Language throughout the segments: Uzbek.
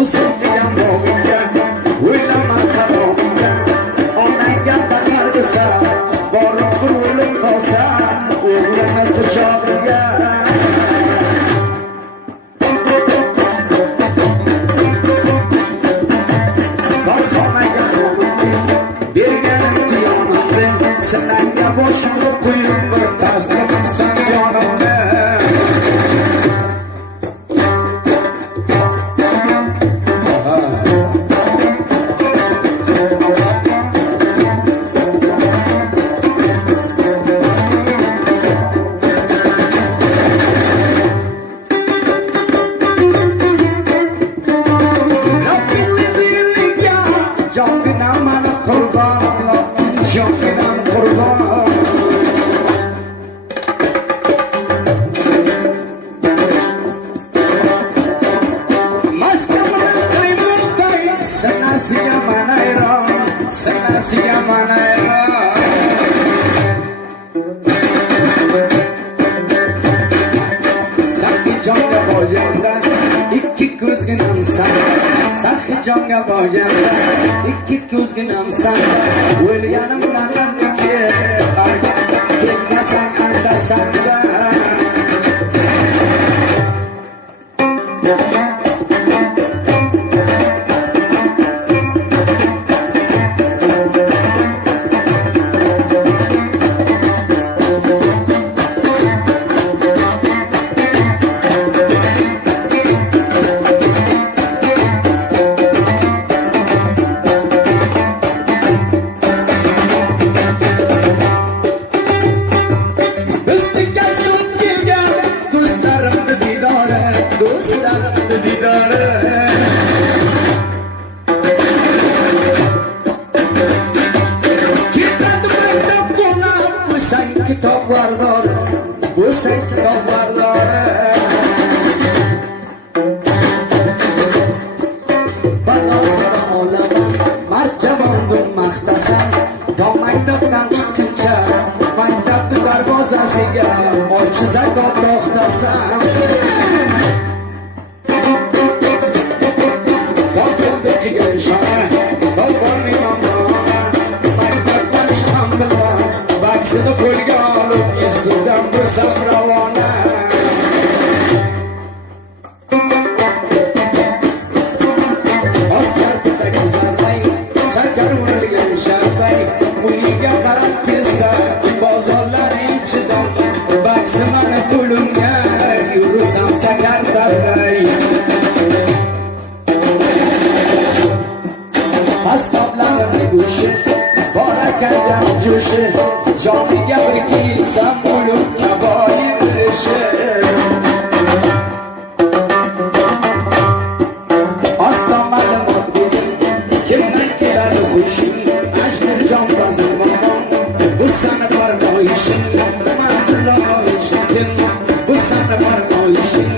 usulligan bog'ingga o'ylama qarog'ingga onangga baqirg'isa borib o'lim qolsan o'g'lini quchog'iga barxonaga berganim qiyonatni sinanga boshimni qo'yib bir taslimsan jonimni Sahi jonga borganda ikki ko'zginam san o'lganimdan kelmasang andasanda Seni qo'lga olib izimdan bo'lsam ravona ostartidagi zarday chakar o'rilgan sharday uyiga qarab kelsa bozorlar ichidan baksimani to'limga yursam sakardarday qassoblarni go'shi bor ekan jam jo'shi joniga bir kelsam o'lim kaboyim ishi ostomadim oddidim kimdan keladi xushing ajmir jon bazilmon bu sana farmoyishing manzilloyishing bu sana farmoyishing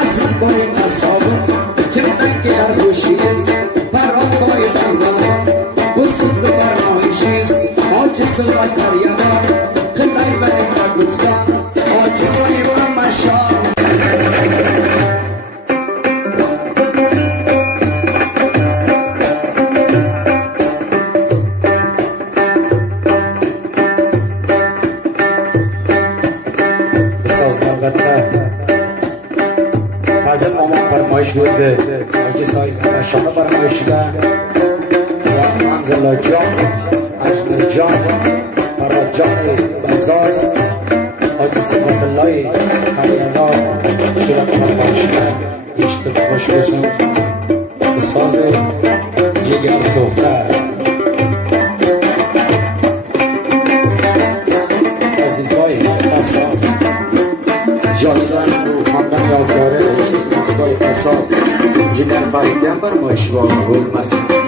aziz bo'ling asobim kimdan kelar xushingiz baron boyidan zamon bu sizni farmoyishingiz ojisim va qaryamon qilay beringlar lutfan ojisoy va mashon Fazil momon farmoyish bo'ldi ojisoy va mashoni farmoyishida manzillojon Ajmirjon, Farojoni, Bazoz, Hoji Sifatilloy, Qariyador, shular farmoyishida eshitib xush bo'lsin. Ustozi Jigar So'xta Azizboy Qasob Jonibon xondan yodgori Azizboy Qasob Jigar Faridyan farmoyishi bor bo'lmasin.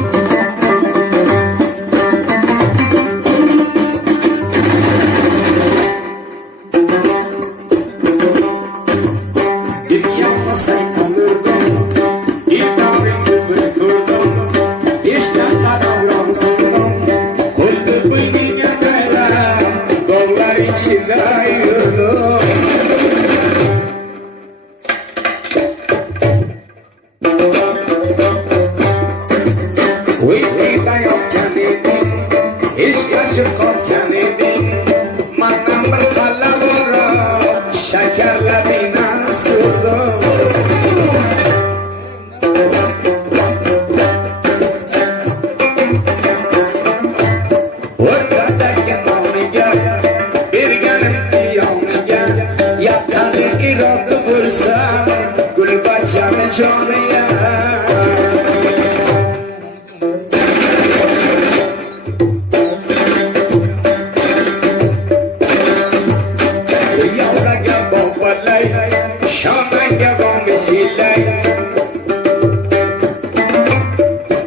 canıya. Yavraga bobalay, şamaga bomijilay.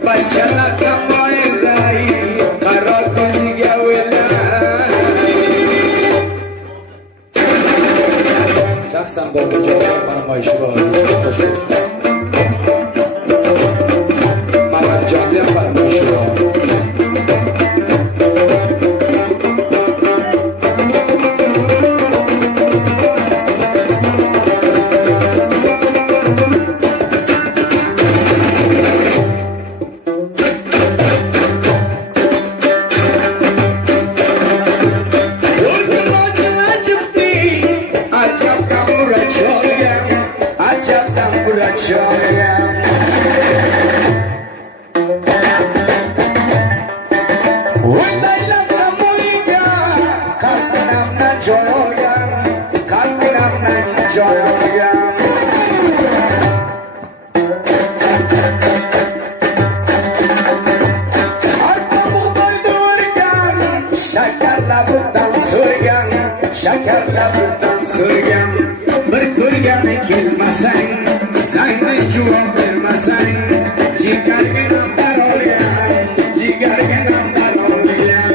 Bachalaka moyray, qaro ko'ziga o'ylay. Shaxsan bo'lguncha farmoyishi bor. Mamatjonga farmoyishi bor. Şakarlardan sürgen bir ko'rgani kelmasang, zangni javob bermasang, jigargina darolgan, jigargina darolgan.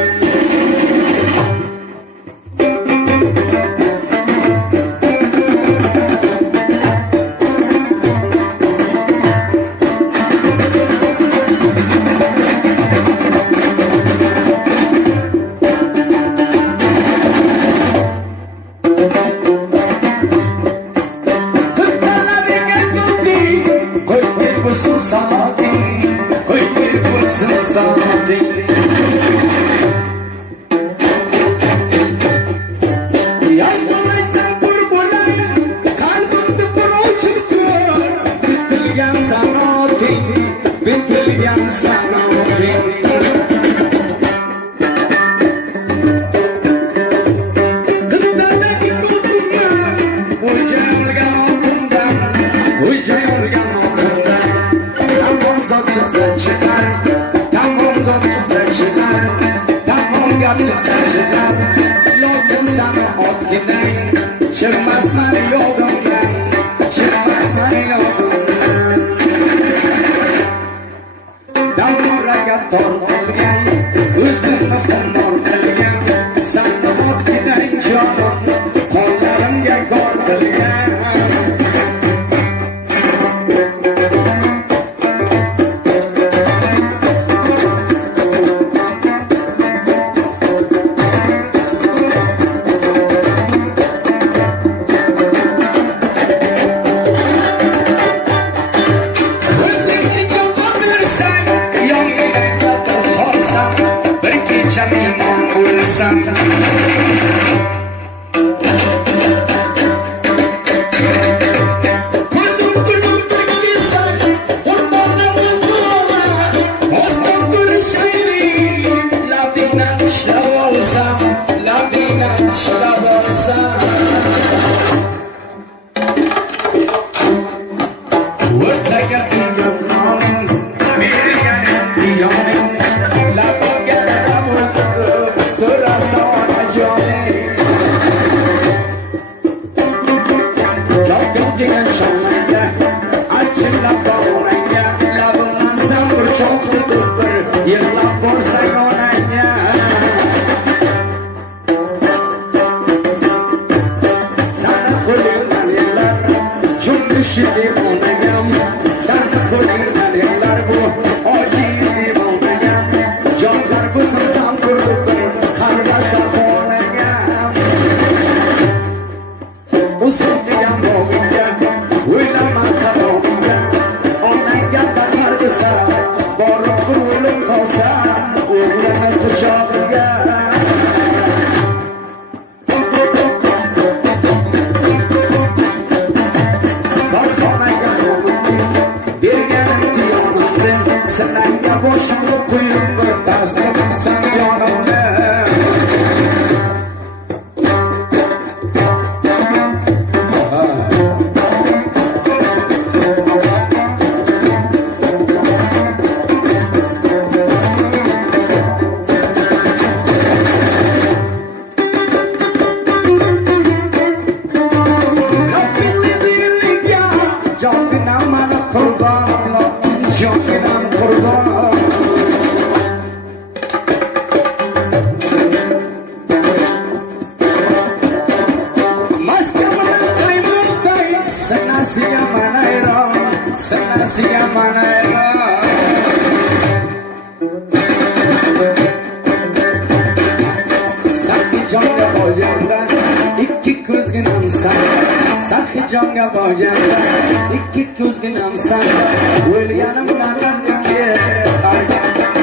Çıkmaslar yolumdan, çıkmaslar yolumdan. Davraga tortilgan, ko'zimni xumor qilgan, sana o'tkidan jonim, qo'llarimga tortilgan. قربان Senasiga manayra Sahi jonga bojanda ikki ko'zginam sanda Sahi jonga bojanda ikki ko'zginam sanda O'lganimdan andiga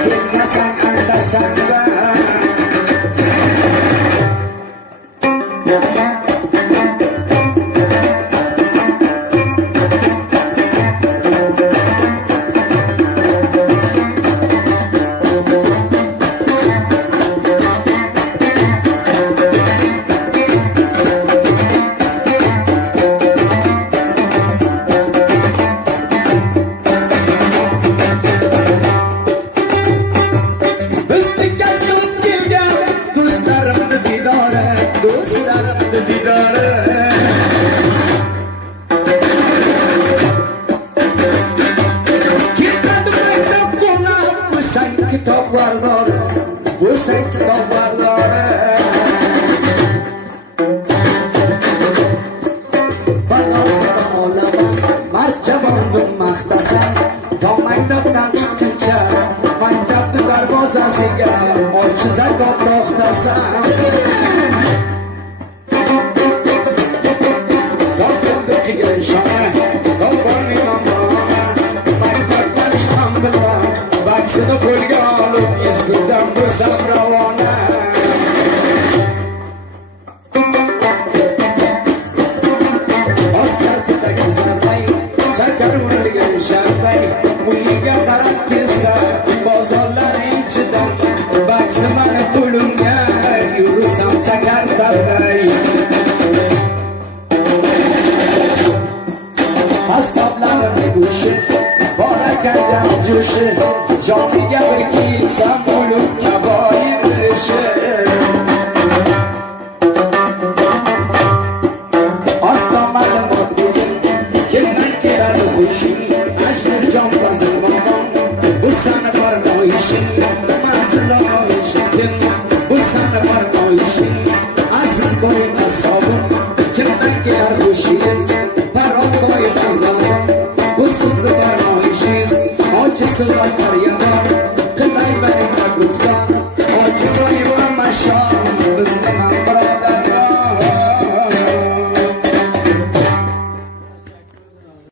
kelmasang andasanda Baksana qo'lga olib izidan bo'lsam ravona Ostartidagi zarday chakar o'rnigan sharday Uyiga qarab kelsa bozorlar ichidan Baksa mani qo'limga yursam sakardarday Ashablarni go'shi bor ekan jo'shi Joniga bir kelsam o'lib kaboir ishi Ostonani moddigim kimdan keladi xushing Ajmir jon bazilmon bu sana farmoyishing manzilloyishing bu sana farmoyishing Aziz boy qasobim kimdan kelar xushingiz Parod boy bazilmon bu sizni farmoyishingiz Ochi silva qaryamon